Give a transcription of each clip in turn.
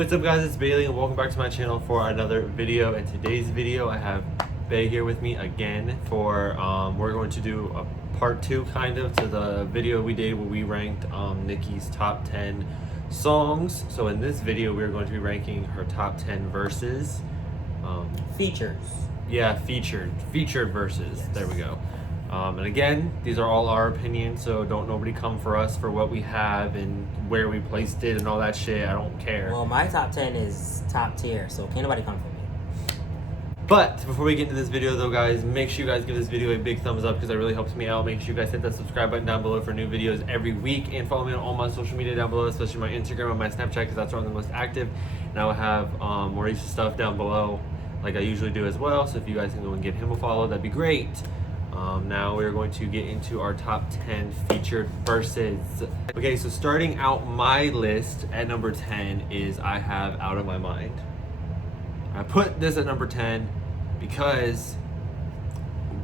what's up guys, it's Bailey and welcome back to my channel for another video. In today's video I have Bay here with me again for we're going to do a part 2 kind of to the video we did where we ranked Nicki's top 10 songs. So in this video we're going to be ranking her top 10 verses. Features. Yeah, featured verses. Yes. There we go. And again, these are all our opinions, so don't nobody come for us for what we have and where we placed it and all that shit. I don't care. Well, my top 10 is top tier, so can't nobody come for me. But before we get into this video though, guys, make sure you guys give this video a big thumbs up because that really helps me out. Make sure you guys hit that subscribe button down below for new videos every week, and follow me on all my social media down below, especially my Instagram and my Snapchat because that's where I'm the most active. And I will have more Easter stuff down below like I usually do as well, so if you guys can go and give him a follow, that'd be great. Now we're going to get into our top 10 featured verses. Okay, so starting out my list at number 10 is I Have Out of My Mind. I put this at number 10 because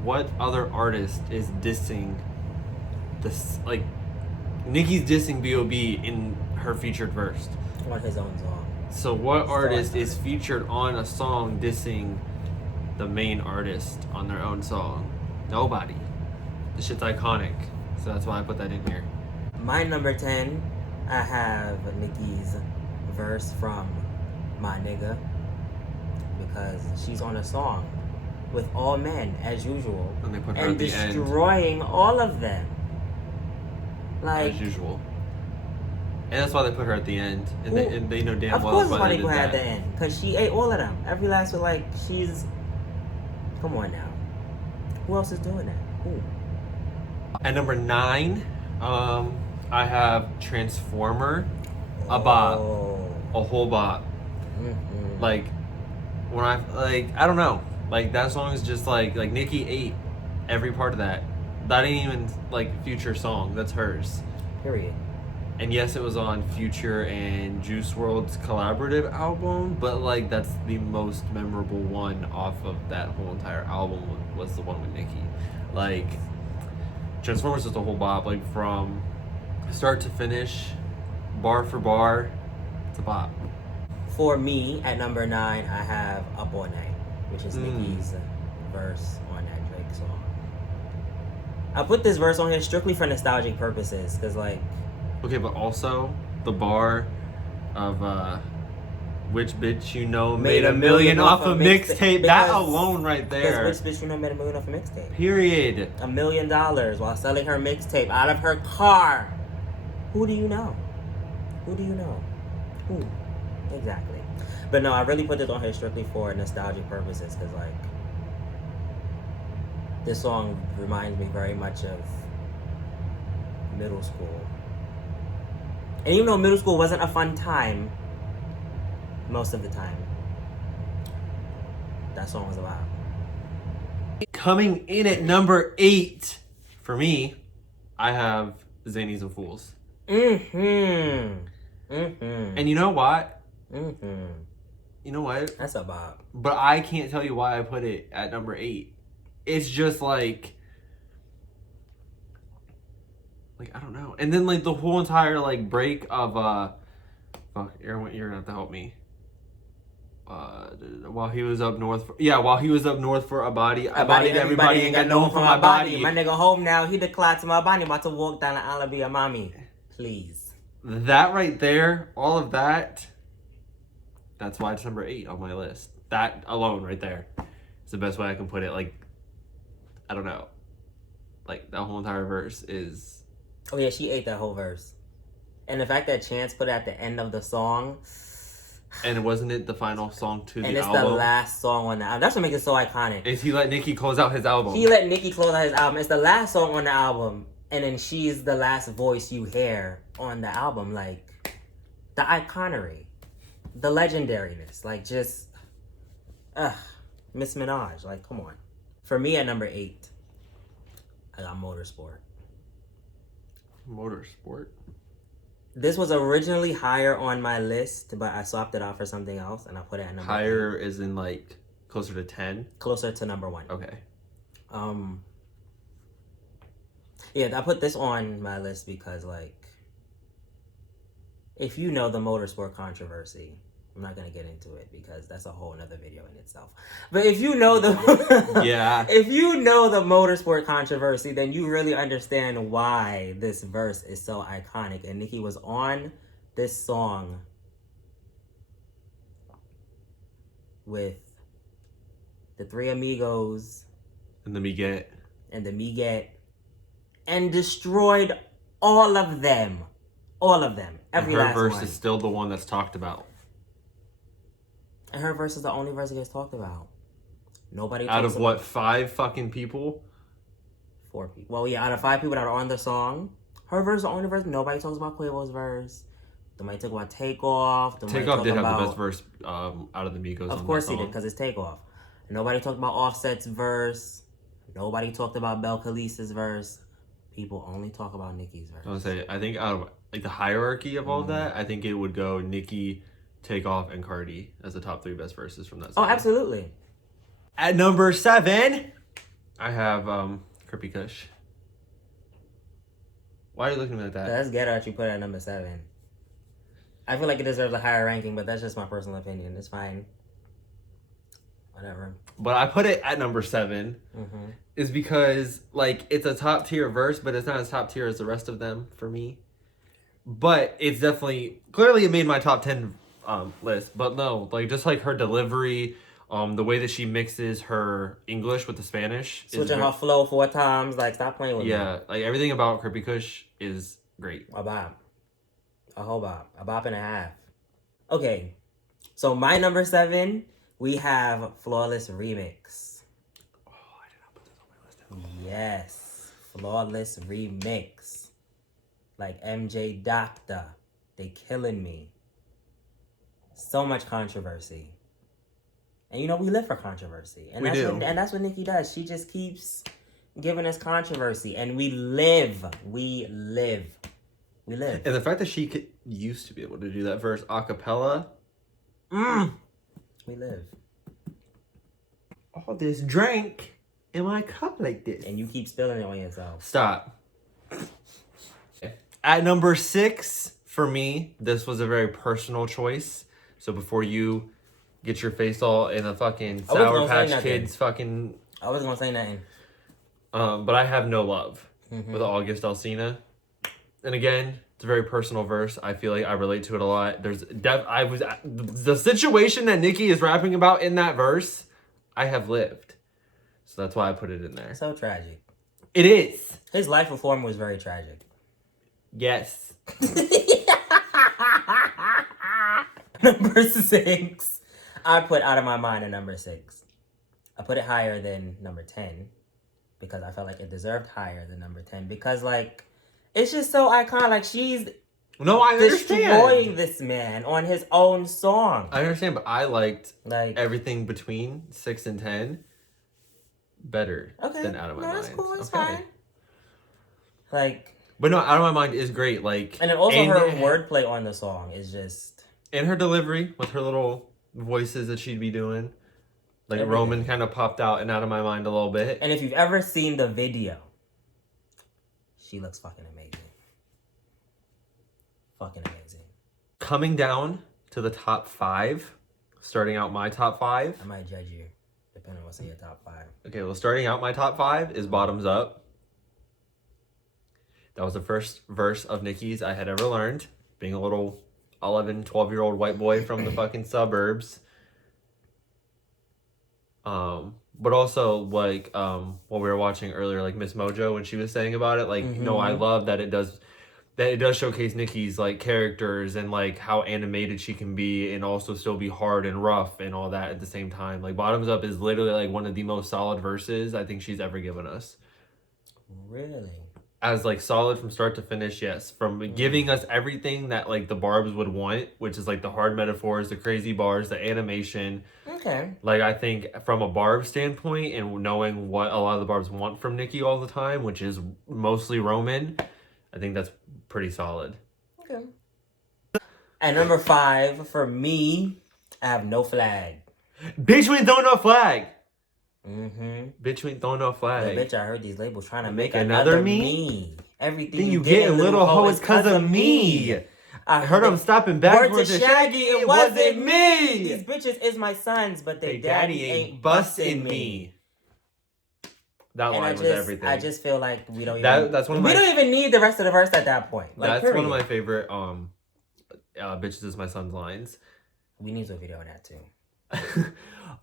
what other artist is dissing this? Like, Nicki's dissing B.O.B. in her featured verse. On his own song. So what artist is featured on a song dissing the main artist on their own song? Nobody. This shit's iconic. So that's why I put that in here. My number 10, I have Nicki's verse from My Nigga, because she's on a song with all men as usual, and they put her at the end, destroying all of them. Like, as usual. And that's why they put her at the end. And they know damn well. Of course, why they put her at the end, because she ate all of them. Every last one. Like, she's. Come on now. Who else is doing that? Who? At number 9, I have Transformer, a bop, a whole bop. Mm-hmm. Like, when I don't know, like that song is just like Nicki ate every part of that. That ain't even like Future song. That's hers. Period. And yes, it was on Future and Juice WRLD's collaborative album, but like that's the most memorable one off of that whole entire album was the one with Nicki. Like, Transformers is the whole bop, like from start to finish, bar for bar, it's a bop. For me, at number 9, I have Up All Night, which is Nicki's verse on that Drake song. I put this verse on here strictly for nostalgic purposes, because like. Okay, but also the bar of which bitch you know made a million off a mixtape. That alone right there. Because which bitch you know made a million off a mixtape. Period. $1 million while selling her mixtape out of her car. Who do you know? Who do you know? Who? Exactly. But no, I really put this on here strictly for nostalgic purposes, because like this song reminds me very much of middle school. And even though middle school wasn't a fun time, most of the time, that song was about. Coming in at number 8, for me, I have Zanies and Fools. And you know what? You know what? That's a bop. But I can't tell you why I put it at number 8. It's just like I don't know. And then like the whole entire like break of fuck, Aaron, you're gonna have to help me. While he was up north for a body, I bodied everybody and got no one for my body. My nigga home now, he declared to my body, about to walk down the aisle and be a mommy. Please. That right there, all of that, that's why it's number 8 on my list. That alone right there is the best way I can put it. Like, I don't know. Like, that whole entire verse is... Oh yeah, she ate that whole verse. And the fact that Chance put it at the end of the song. And wasn't it the final song to the album? And it's the last song on the album. That's what makes it so iconic. Is he let Nicki close out his album? He let Nicki close out his album. It's the last song on the album. And then she's the last voice you hear on the album. Like, the iconery. The legendariness. Like, just... Miss Minaj. Like, come on. For me, at number 8, I got Motorsport. Motorsport? This was originally higher on my list, but I swapped it out for something else, and I put it at number 8. Higher is in, like, closer to 10? Closer to number 1. Okay. Yeah, I put this on my list because, like, if you know the Motorsport controversy, I'm not gonna get into it because that's a whole another video in itself. But if you know the Yeah. if you know the motorsport controversy, then you really understand why this verse is so iconic. And Nicki was on this song with the Three Amigos And the Miguet. and destroyed all of them. All of them. Every and her last verse one. is still the one that's talked about. And her verse is the only verse that gets talked about. Nobody Out talks of what, about 5 fucking people? 4 people. Well, yeah, out of 5 people that are on the song, her verse is the only verse. Nobody talks about Quavo's verse. Nobody talk about Takeoff. Takeoff did have the best verse out of the Migos. Of course he did, because it's Takeoff. Nobody talked about Offset's verse. Nobody talked about Bel Khalisa's verse. People only talk about Nicki's verse. I was gonna say, I think out of like the hierarchy of all of that, I think it would go Nicki, Takeoff, and Cardi as the top 3 best verses from that song. Oh, absolutely. At number 7, I have Crippy Kush. Why are you looking at me like that? Let's get at you put it at number 7. I feel like it deserves a higher ranking, but that's just my personal opinion. It's fine. Whatever. But I put it at number 7 is because like it's a top tier verse, but it's not as top tier as the rest of them for me. But it's definitely clearly it made my top 10 list. But no, like just like her delivery, the way that she mixes her English with the Spanish, Switching her flow 4 times, like stop playing with me. Yeah, like everything about Crippy Kush is great. A bop. A whole bop. A bop and a half. Okay. So my number 7, we have Flawless Remix. Oh, I did not put this on my list at all. Yes. Flawless Remix. Like MJ Doctor. They killing me. So much controversy. And you know we live for controversy. And that's what Nicki does. She just keeps giving us controversy. And we live. We live. We live. And the fact that she used to be able to do that verse a cappella. We live. All this drink in my cup like this. And you keep spilling it on yourself. Stop. At number 6, for me, this was a very personal choice. So before you get your face all in a fucking Sour Patch Kids fucking... I wasn't gonna say nothing. But I have No Love with August Alsina. And again, it's a very personal verse. I feel like I relate to it a lot. The situation that Nicki is rapping about in that verse, I have lived. So that's why I put it in there. So tragic. It is. His life before him was very tragic. Yes. Number 6. I put Out of My Mind at number 6. I put it higher than number 10 because I felt like it deserved higher than number 10 because like it's just so iconic. Like she's destroying this man on his own song. I understand, but I liked like everything between 6 and 10 better than Out of My Mind. That's cool. It's fine. Like, but no, Out of My Mind is great. Like, and then also her wordplay on the song is just, and her delivery with her little voices that she'd be doing. Like Roman kind of popped out and Out of My Mind a little bit. And if you've ever seen the video, she looks fucking amazing. Fucking amazing. Coming down to the top 5, starting out my top 5. I might judge you, depending on what's in your top 5. Okay, well, starting out my top 5 is Bottoms Up. That was the first verse of Nicki's I had ever learned, being a little 11, 12-year-old white boy from the fucking suburbs. But also, like, what we were watching earlier, like Miss Mojo, when she was saying about it, like, no, I love that it does showcase Nicki's, like, characters and, like, how animated she can be and also still be hard and rough and all that at the same time. Like, Bottoms Up is literally, like, one of the most solid verses I think she's ever given us. Really? As, like, solid from start to finish, yes. From giving us everything that, like, the Barbs would want, which is, like, the hard metaphors, the crazy bars, the animation. Okay. Like, I think from a Barb standpoint and knowing what a lot of the Barbs want from Nicki all the time, which is mostly Roman, I think that's pretty solid. Okay. At number 5, for me, I have No Flag. Bitch, we ain't throwing no flag. Bitch, we ain't throwing no flag. Yeah, bitch, I heard these labels trying to make another me. Everything then you get a little hoe is cause of me. I heard them stopping back word to Shaggy, it wasn't me. These These bitches is my sons, but They their daddy ain't busting me. That And line was everything. I just feel like we don't That's one of we don't even need the rest of the verse at that point. Like, that's one of my favorite bitches is my son's lines. We need a video of that too.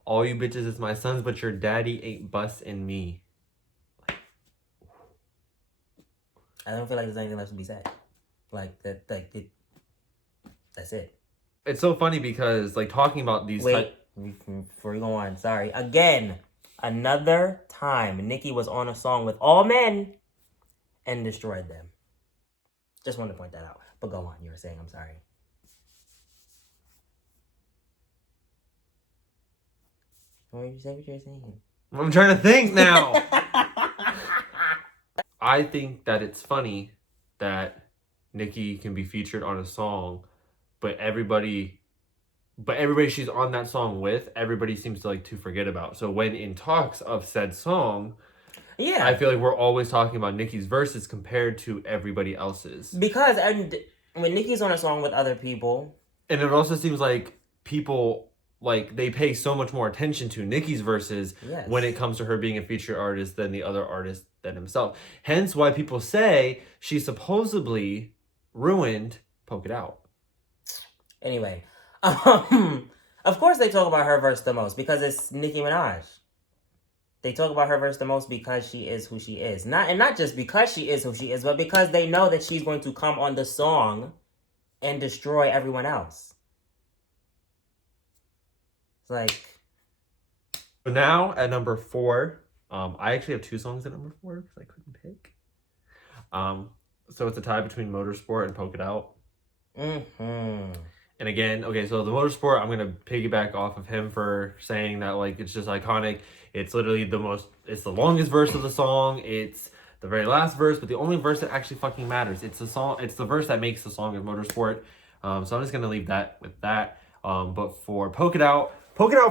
All you bitches is my sons, but your daddy ain't busting me. I don't feel like there's anything left to be said. Like that, that's it. It's so funny because like talking about these. Before we go on, sorry again. Another time, Nicki was on a song with all men and destroyed them. Just wanted to point that out. But go on. You were saying, I'm sorry. What did you say? What you were saying? I'm trying to think now. I think that it's funny that Nicki can be featured on a song, but everybody she's on that song with, everybody seems to like to forget about. So when in talks of said song, yeah, I feel like we're always talking about Nicki's verses compared to everybody else's. Because when Nicki's on a song with other people, and it also seems like people like they pay so much more attention to Nicki's verses when it comes to her being a featured artist than the other artist than himself. Hence why people say she supposedly ruined Poke It Out. Anyway, of course they talk about her verse the most because it's Nicki Minaj. They talk about her verse the most because she is who she is. Not just because she is who she is, but because they know that she's going to come on the song and destroy everyone else. It's like... So now at number 4, I actually have 2 songs at number 4 because I couldn't pick. So it's a tie between Motorsport and Poke It Out. Mm-hmm. And again, okay, so the Motorsport, I'm going to piggyback off of him for saying that, like, it's just iconic. It's literally it's the longest verse of the song. It's the very last verse, but the only verse that actually fucking matters. It's the verse that makes the song of Motorsport. So I'm just going to leave that with that. But for Poke It Out,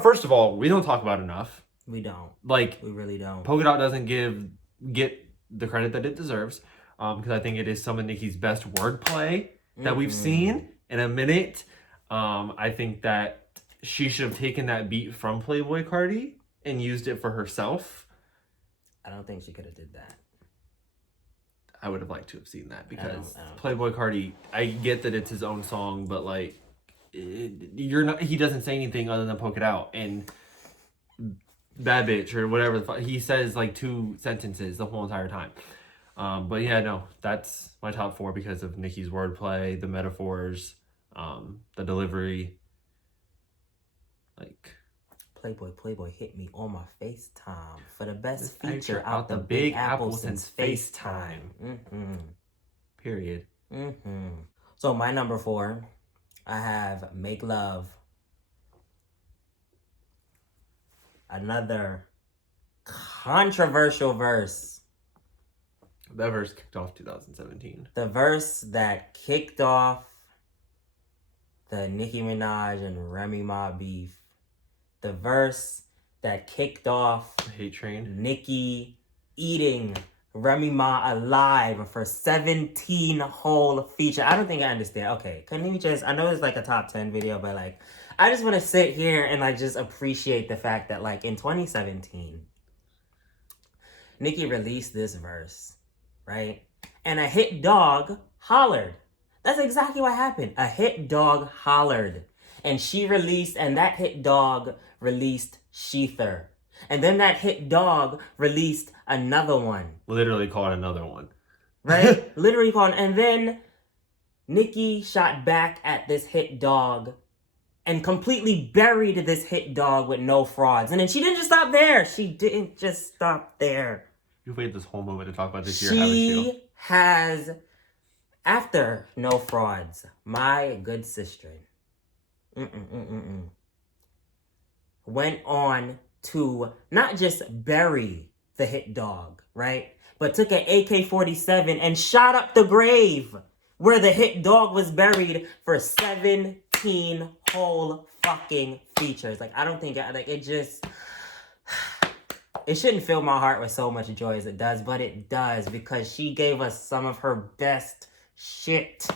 first of all, we don't talk about enough. We don't. Like, we really don't. Poke It Out doesn't get the credit that it deserves. Because I think it is some of Nicki's best wordplay that we've seen in a minute. I think that she should have taken that beat from Playboy Cardi and used it for herself. I don't think she could have did that. I would have liked to have seen that because Playboy Cardi, I get that it's his own song, but like, he doesn't say anything other than Poke It Out and bad bitch or whatever the fuck. He says like 2 sentences the whole entire time. But yeah, no, that's my top 4 because of Nicki's wordplay, the metaphors, the delivery. Like, Playboy hit me on my FaceTime for the best feature out the Big Apple since FaceTime. Period. So my number 4, I have Make Love. Another controversial verse. That verse kicked off 2017. The verse that kicked off the Nicki Minaj and Remy Ma beef. The verse that kicked off the hate train. Nicki eating Remy Ma alive for 17 whole feature. I don't think I understand. Okay, can you just... I know it's like a top 10 video, but like... I just want to sit here and like just appreciate the fact that like in 2017, Nicki released this verse, right? And a hit dog hollered. That's exactly what happened. A hit dog hollered. And she released, and that hit dog released Sheether. And then that hit dog released another one. Literally called another one. Right? Literally called. And then Nicki shot back at this hit dog and completely buried this hit dog with no frauds. And then she didn't just stop there. She didn't just stop there. You've waited this whole moment to talk about this year, haven't you? She has, after No Frauds, My Good Sister went on to not just bury the hit dog, right? But took an AK-47 and shot up the grave where the hit dog was buried for 17 whole fucking features. Like, I don't think, like, it just... It shouldn't fill my heart with so much joy as it does, but it does because she gave us some of her best shit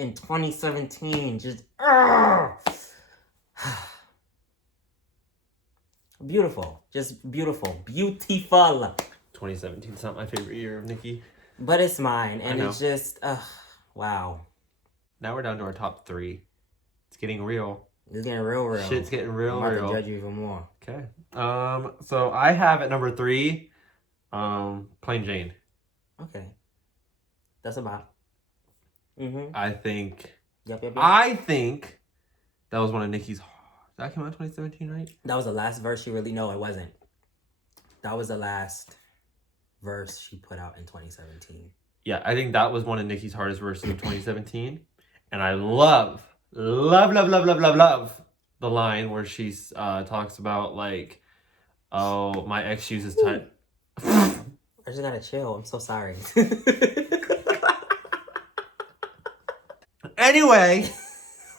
in 2017. Just beautiful. Just beautiful. Beautiful. 2017 is not my favorite year of Nicki. But it's mine. And I know. it's just, wow. Now we're down to our top 3. It's getting real. It's getting real. Shit's getting real. I'm about to judge you even more. Okay. So I have at number 3, Plain Jane. Okay. That's about. Mm-hmm. I think. Yep. I think that was one of Nicki's. That came out in 2017, right? That was the last verse she really. No, it wasn't. That was the last verse she put out in 2017. Yeah, I think that was one of Nicki's hardest verses of 2017. And I love the line where she talks about, like, oh, my ex uses time. I just gotta chill. I'm so sorry. Anyway,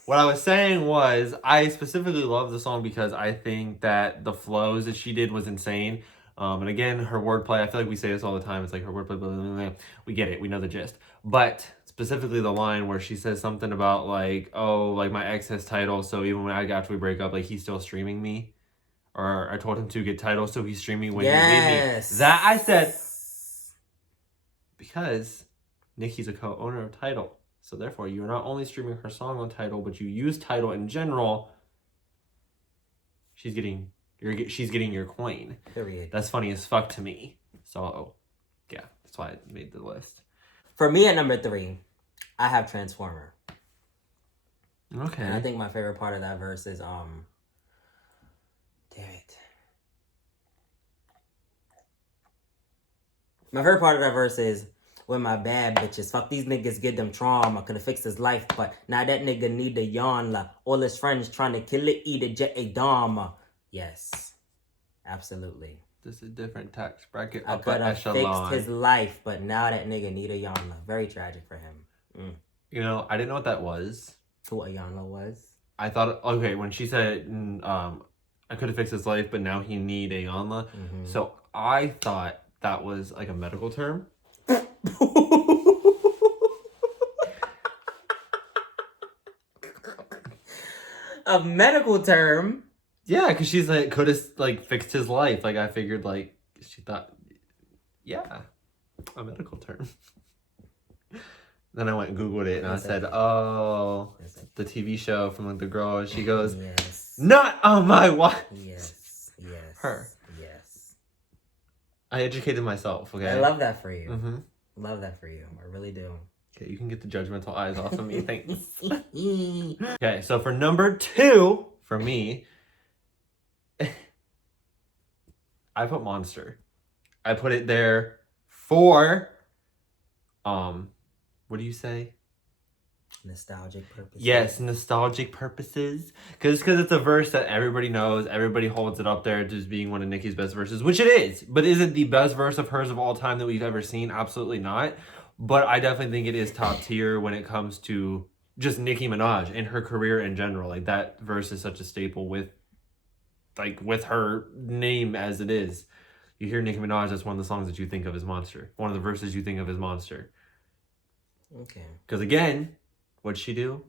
what I was saying was I specifically love the song because I think that the flows that she did was insane. And again, her wordplay, I feel like we say this all the time. It's like her wordplay, blah, blah, blah, blah. We get it. We know the gist. But specifically the line where she says something about, like, oh, like, my ex has titles, so even when after we break up, like, he's still streaming me. Or I told him to get titles, so he's streaming when you leave me. That I said, because Nicki's a co-owner of Tidal. So therefore, you're not only streaming her song on Tidal, but you use Tidal in general. She's getting your coin. Period. That's funny as fuck to me. So, yeah, that's why I made the list. For me, at number 3, I have Transformer. Okay. And I think my favorite part of that verse is damn it. My favorite part of that verse is, when my bad bitches, fuck these niggas, get them trauma, could've fixed his life, but now that nigga need a yawn la. All his friends trying to kill it, eat a jet a dama. Yes, absolutely. This is a different tax bracket. I could have fixed his life, but now that nigga need a yawn la. Very tragic for him. You know, I didn't know what that was. Who a yawn la was? I thought, okay, when she said, I could have fixed his life, but now he need a yawn la. Mm-hmm. So I thought that was like a medical term. A medical term? Yeah, because she's like, could have like fixed his life. Like, I figured, like, she thought, yeah, a medical term. Then I went and Googled it, and I said, oh, the TV show from, like, the girl. And she goes, yes. Not on my watch. Yes. Her. Yes. I educated myself, okay? I love that for you. Mm-hmm. Love that for you. I really do. Okay, you can get the judgmental eyes off of me. Thanks. Okay, so for number 2, for me, I put Monster. I put it there for, what do you say? Nostalgic purposes. Yes, nostalgic purposes. Because it's a verse that everybody knows. Everybody holds it up there as being one of Nicki's best verses, which it is. But is it the best verse of hers of all time that we've ever seen? Absolutely not. But I definitely think it is top tier when it comes to just Nicki Minaj and her career in general. Like, that verse is such a staple with her name as it is. You hear Nicki Minaj, that's one of the songs that you think of as Monster. One of the verses you think of as Monster. Okay. Because again, what'd she do?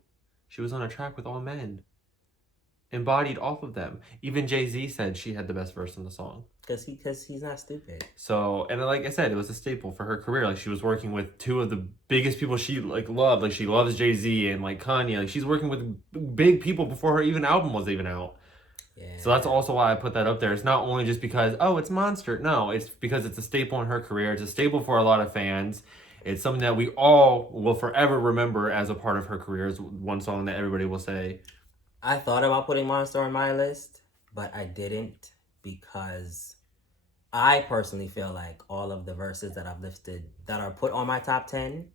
She was on a track with all men. Embodied all of them. Even Jay-Z said she had the best verse in the song. Because he's not stupid. So, and like I said, it was a staple for her career. Like, she was working with 2 of the biggest people she, like, loved. Like, she loves Jay-Z and, like, Kanye. Like, she's working with big people before her album was even out. Yeah. So that's also why I put that up there. It's not only just because, oh, it's Monster. No, it's because it's a staple in her career. It's a staple for a lot of fans. It's something that we all will forever remember as a part of her career. It's one song that everybody will say. I thought about putting Monster on my list, but I didn't because I personally feel like all of the verses that I've listed that are put on my top 10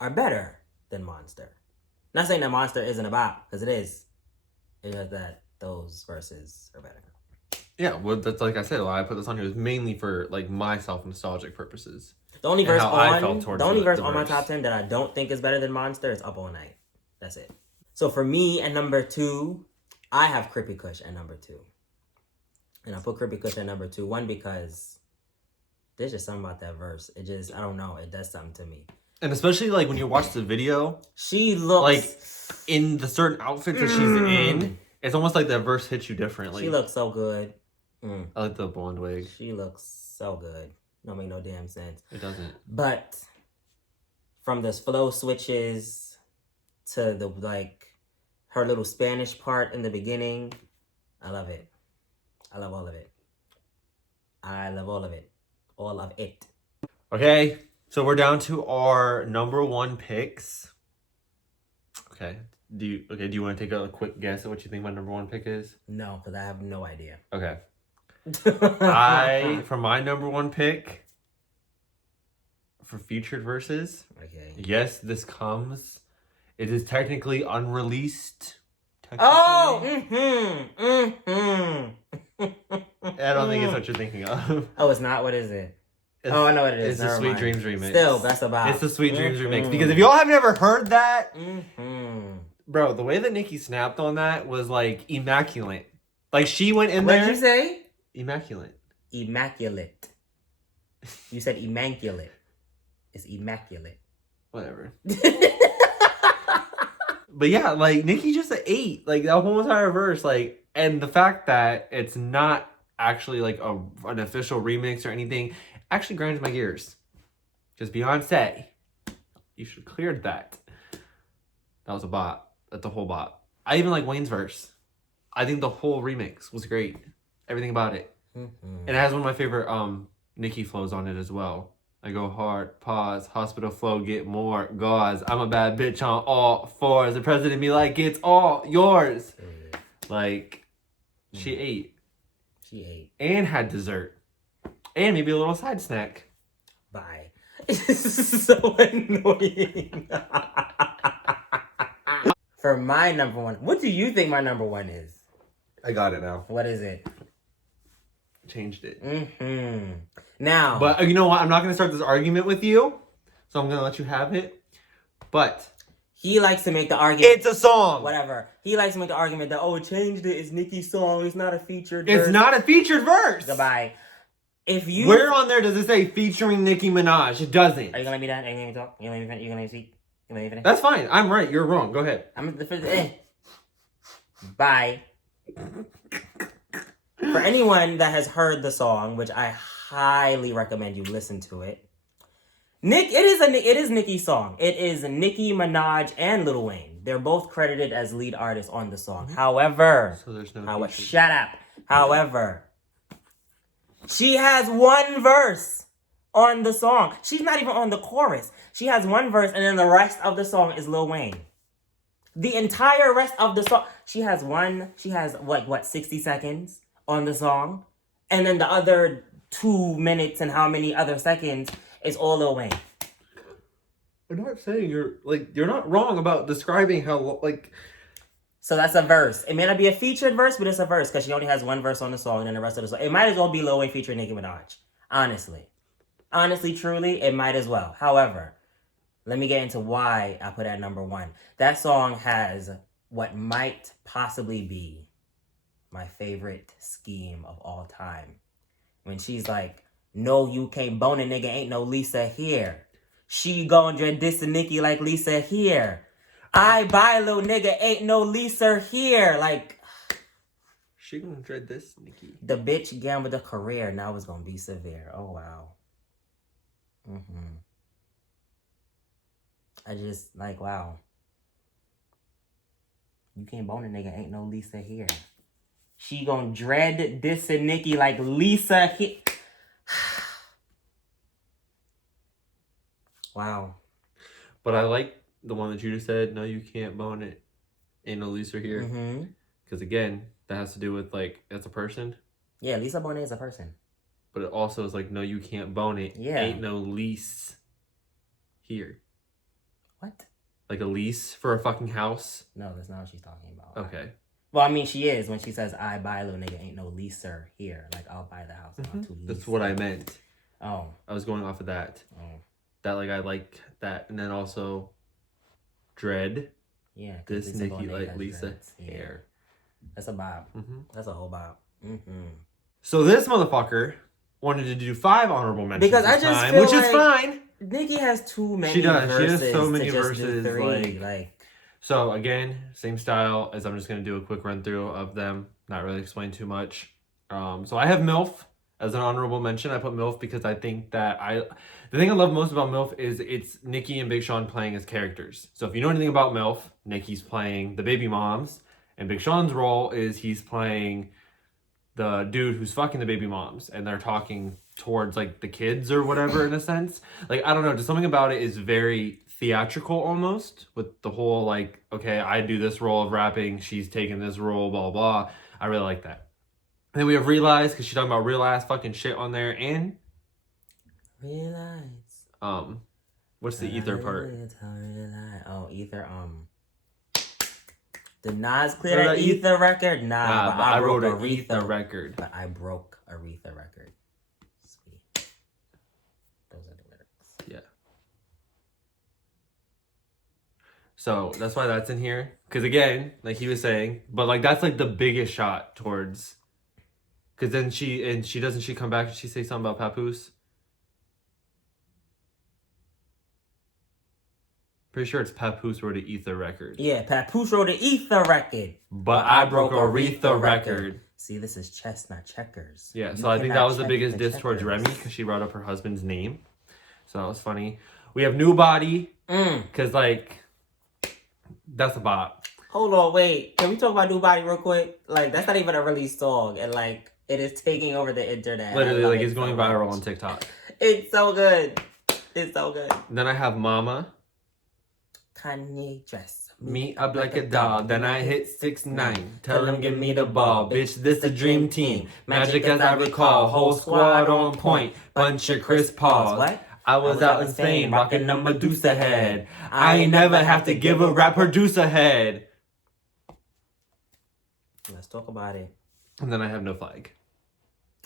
are better than Monster. Not saying that Monster isn't about, because it is. It's just that those verses are better. Yeah, well, that's like I said, why I put this on here is mainly for, like, my self-nostalgic purposes. The only verse on my my top 10 that I don't think is better than Monster is Up All Night. That's it. So for me, at number 2, I have Crippy Kush at number 2. And I put Crippy Kush at number 2. One, because there's just something about that verse. It just, I don't know, it does something to me. And especially like when you watch the video, she looks like in the certain outfits that she's in, it's almost like that verse hits you differently. She looks so good. I like the blonde wig. She looks so good. Don't make no damn sense. It doesn't. But from the flow switches to the like her little Spanish part in the beginning, I love it. I love all of it. I love all of it. All of it. Okay, so we're down to our number one picks. Okay. Do you want to take a quick guess at what you think my number one pick is? No, because I have no idea. Okay. For my number one pick for featured verses. Okay. Yes, this comes. It is technically unreleased. Oh! I don't think it's what you're thinking of. Oh, it's not? What is it? I know what it is. It's the Sweet Dreams remix. Still, that's about. It's the Sweet Dreams remix. Because if y'all have never heard that, bro, the way that Nicki snapped on that was like immaculate. Like she went in there. What did you say? Immaculate. Immaculate. You said immaculate. It's immaculate. Whatever. But yeah, like Nicki just an 8. Like that whole entire verse, like, and the fact that it's not actually like an official remix or anything actually grinds my gears. Because Beyonce, you should have cleared that. That was a bop. That's a whole bop. I even like Wayne's verse. I think the whole remix was great. Everything about it. And it has one of my favorite Nicki flows on it as well. I go hard, pause, hospital flow, get more gauze. I'm a bad bitch on all fours. The president be like, it's all yours. Like, she ate. She ate. And had dessert. And maybe a little side snack. Bye. It's so annoying. For my number one, what do you think my number one is? I got it now. What is it? Changed it. Now. But you know what? I'm not going to start this argument with you. So I'm going to let you have it. But. He likes to make the argument. It's a song. Whatever. He likes to make the argument that, it changed it. It's Nicki's song. It's not a featured verse. It's not a featured verse. Goodbye. Where on there does it say featuring Nicki Minaj? It doesn't. Are you going to let me done? Are you going to talk? You going to let me speak? You going to let me finish? That's fine. I'm right. You're wrong. Go ahead. Bye. For anyone that has heard the song, which I highly recommend you listen to it, it is Nicki's song. It is Nicki Minaj and Lil Wayne. They're both credited as lead artists on the song. However, so there's no shut up. However, she has one verse on the song. She's not even on the chorus. She has one verse, and then the rest of the song is Lil Wayne. The entire rest of the song, she has 60 seconds on the song, and then the other 2 minutes and how many other seconds is all Lil Wayne. I'm not saying you're not wrong about describing how So that's a verse. It may not be a featured verse, but it's a verse because she only has one verse on the song, and then the rest of the song. It might as well be Lil Wayne featuring Nicki Minaj. Honestly, truly, it might as well. However, let me get into why I put it at number one. That song has what might possibly be my favorite scheme of all time. When she's like, no, you can't bone a nigga, ain't no Lisa here. She gon' dread this to Nicki like Lisa here. I buy little nigga, ain't no Lisa here. Like, she gonna dread this, Nicki. The bitch gambled a career, now it's gonna be severe. Oh, wow. I just, wow. You can't bone a nigga, ain't no Lisa here. She gon' dread this and Nicki like Lisa here. Wow. But I like the one that you just said, no, you can't bone it. Ain't no Lisa here. Because again, that has to do with that's a person. Yeah, Lisa Bonet is a person. But it also is no, you can't bone it. Yeah. Ain't no lease here. What? Like a lease for a fucking house? No, that's not what she's talking about. Okay. Well, I mean, she is when she says, I buy little nigga, ain't no leaser here. I'll buy the house. That's what I meant. Oh. I was going off of that. Oh. That, I like that. And then also, dread. Yeah. This Nicki like Lisa hair. That's a bob. That's a whole bob. So this motherfucker wanted to do 5 honorable mentions because I just time, feel which is fine. Nicki has too many. She does. Verses she has so many to just verses. do three. So again, same style as I'm just gonna do a quick run through of them. Not really explain too much. So I have MILF as an honorable mention. I put MILF because I think that the thing I love most about MILF is it's Nicki and Big Sean playing as characters. So if you know anything about MILF, Nicki's playing the baby moms, and Big Sean's role is he's playing the dude who's fucking the baby moms, and they're talking towards like the kids or whatever in a sense. Like, I don't know, just something about it is very theatrical almost, with the whole like, okay, I do this role of rapping, she's taking this role, blah blah. I really like that. And then we have Realize, because she's talking about real ass fucking shit on there, and Realize. What's the ether part? Oh, ether. Did Nas clear that ether record? Nah, but I wrote a ether record. But I broke a Aretha record. Sweet. Those are the lyrics. Yeah. So that's why that's in here. Because again, like he was saying, but like that's like the biggest shot towards. Because then she come back and she say something about Papoose. Pretty sure it's Papoose wrote an ether record. Yeah, Papoose wrote an ether record. But I broke a Aretha record. See, this is chess, not checkers. Yeah, so I think that was the biggest diss towards Remy, because she brought up her husband's name. So that was funny. We have New Body, because like, that's a bop. Hold on, wait. Can we talk about New Body real quick? Like, that's not even a released song, and like, it is taking over the internet. Literally, like, it's going viral on TikTok. It's so good. It's so good. Then I have Mama. Kanye dress me up like a doll. Then I hit 6'9". Tell them give me the ball. Bitch, this a dream team. Magic as I recall. Whole squad on point. Bunch of Chris Pauls. What? I was out in Spain rocking a Medusa head. I ain't never have to give a rap producer head. Let's talk about it. And then I have No Flag.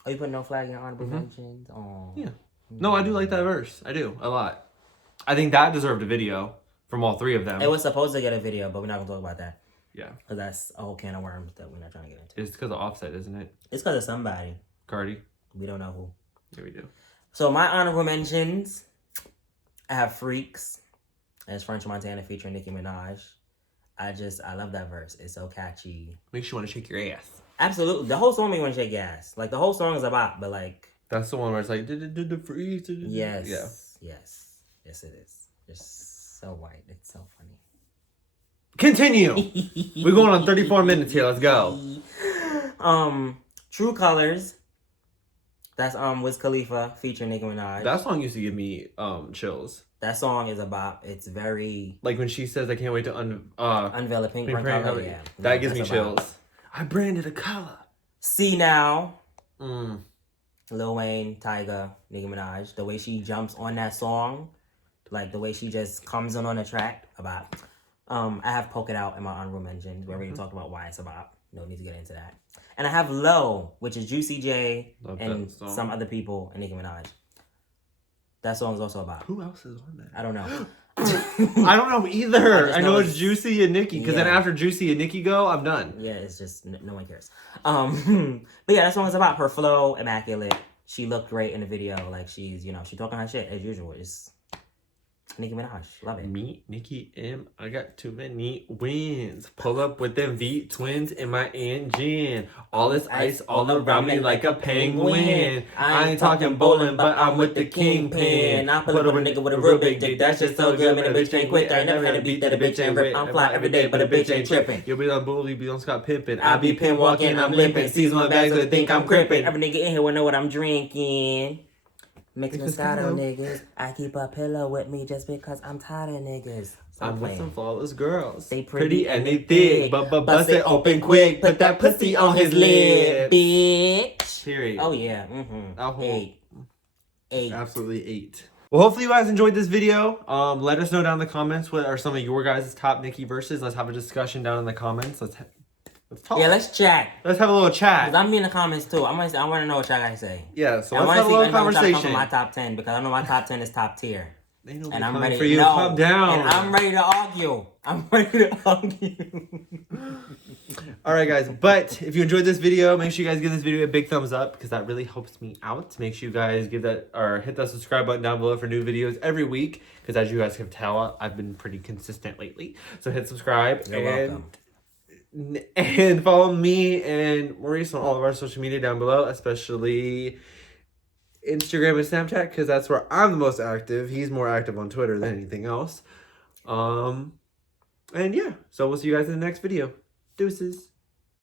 Oh, you put No Flag in honorable mentions? Oh. Yeah. No, I do like that verse. I do. A lot. I think that deserved a video from all three of them. It was supposed to get a video, but we're not going to talk about that. Yeah. Because that's a whole can of worms that we're not trying to get into. It's because of Offset, isn't it? It's because of somebody. Cardi. We don't know who. Yeah, we do. So my honorable mentions, I have Freaks. That's French Montana featuring Nicki Minaj. I love that verse. It's so catchy. Makes you want to shake your ass. Absolutely. The whole song makes you want to shake your ass. Like, the whole song is about, but like... That's the one where it's like, did the freeze? Yes. Yeah. Yes. Yes, it is. Just so white. It's so funny. Continue. We're going on 34 minutes here. Let's go. True Colors. That's Wiz Khalifa featuring Nicki Minaj. That song used to give me chills. That song is a bop. It's very... Like when she says, I can't wait to unveil a pink color. Yeah. That gives me chills. I branded a color. See Now. Lil Wayne, Tyga, Nicki Minaj. The way she jumps on that song. Like the way she just comes in on the track. About. I have Poke It Out in my honorable mentions. We already talked about why it's about. No need to get into that. And I have Low, which is Juicy J and some other people and Nicki Minaj. That song is also about. Who else is on that? I don't know. I don't know either. I know it's Juicy and Nicki. Because then after Juicy and Nicki go, I'm done. Yeah, it's just no one cares. But yeah, that song is about her flow, immaculate. She looked great in the video. Like she's, she talking her shit as usual. It's Nicki Minaj. Love it. Me, Nicki M. I got too many wins. Pull up with them V twins in my engine. All this ice all around me like a penguin. I ain't talking bowling, but I'm with the kingpin. I pull up with a nigga with a real big dick. That shit so good, man. A bitch ain't quit. I never had a beat that a bitch ain't rip. I'm fly every day, but a bitch ain't tripping. You'll be on bully, be on Scott Pimpin'. I be pin walking, I'm limping. Season my bags, so they think I'm crippin'. Every nigga in here will know what I'm drinking. Mixed Moscato niggas. I keep a pillow with me just because I'm tired of niggas. I'm with some flawless girls. They pretty and they thick. But bust it open quick. Put that pussy on his lip. Bitch. Period. Oh yeah. Eight. Absolutely 8. Well, hopefully you guys enjoyed this video. Let us know down in the comments what are some of your guys' top Nicki verses. Let's have a discussion down in the comments. Let's talk. Yeah, let's chat. Let's have a little chat. Cause I'm in the comments too. I want to know what y'all guys say. Yeah, so let's have a little conversation. Come my top 10 because I know my top 10 is top tier. And I'm ready for you. Calm down. And I'm ready to argue. All right, guys. But if you enjoyed this video, make sure you guys give this video a big thumbs up because that really helps me out. Make sure you guys give that or hit that subscribe button down below for new videos every week. Because as you guys can tell, I've been pretty consistent lately. So hit subscribe. You're welcome. And follow me and Maurice on all of our social media down below, especially Instagram and Snapchat, because that's where I'm the most active. He's more active on Twitter than anything else. And yeah, so we'll see you guys in the next video. Deuces.